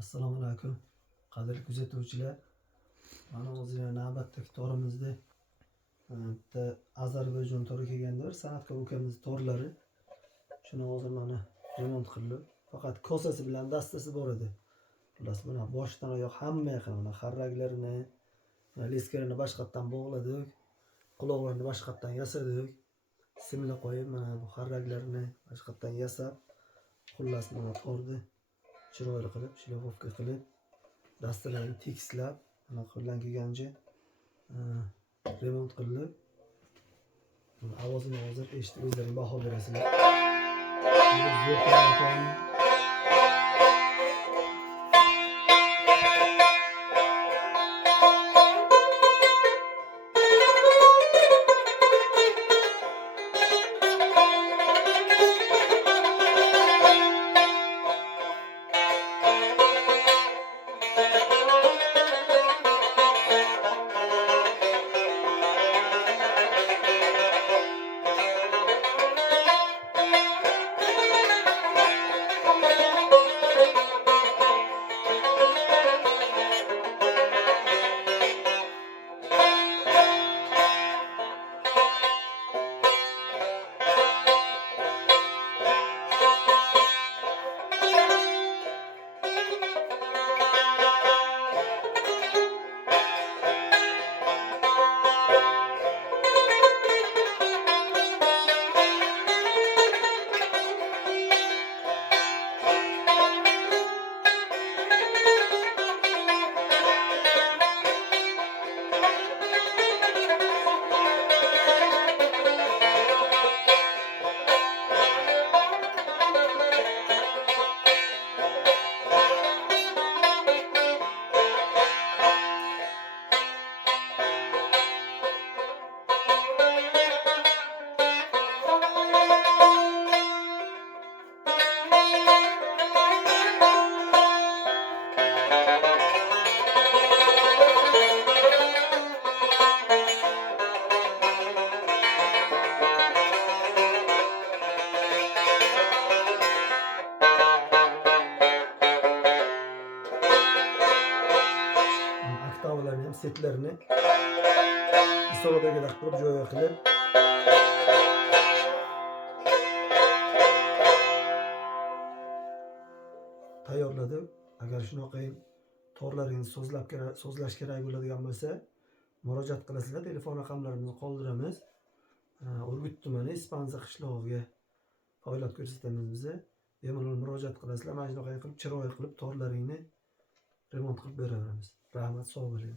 Assalomu alaykum qadrli kuzatuvchilar. Mana o'zingizlar navbatdagi to'rimizda bitta Ozarbayjon to'ri kelgandir. San'atkor ukamiz to'rlari. Shuni hozir mana remont qilib, faqat kosasi bilan dastasi bor edi. Xullas buni boshdan oyoq hamma yoqini mana xarraklarini, leskarini boshqatdan bog'ladik. Quloqlarini boshqatdan yasadik. Simla qo'yib mana bu xarraklarini boshqatdan yasab, xullas mana to'rni chiroyli qilib, shlipovka qilib, dastalarni tekislab, mana qo'ldan kelgancha remont qilib, ovozini hozir eshitib o'zlaring baho berasizlar. Oktavlarni ham setlarini isoladagilar qilib joyiga qilib tayyorladim. Agar shunaqa to'rlaringiz so'zlash kerak bo'ladigan bo'lsa, murojaat qilasizlar. Telefon raqamlarimizni qoldiramiz. Urgut tumani Ispanza qishlog'iga faoliyat ko'rsatamiz biz. Bemalol murojaat qilasizlar. Mana shunaqa qilib chiroyli qilib to'rlaringni remont qilib beraveramiz. Rahmat, sog' bo'ling.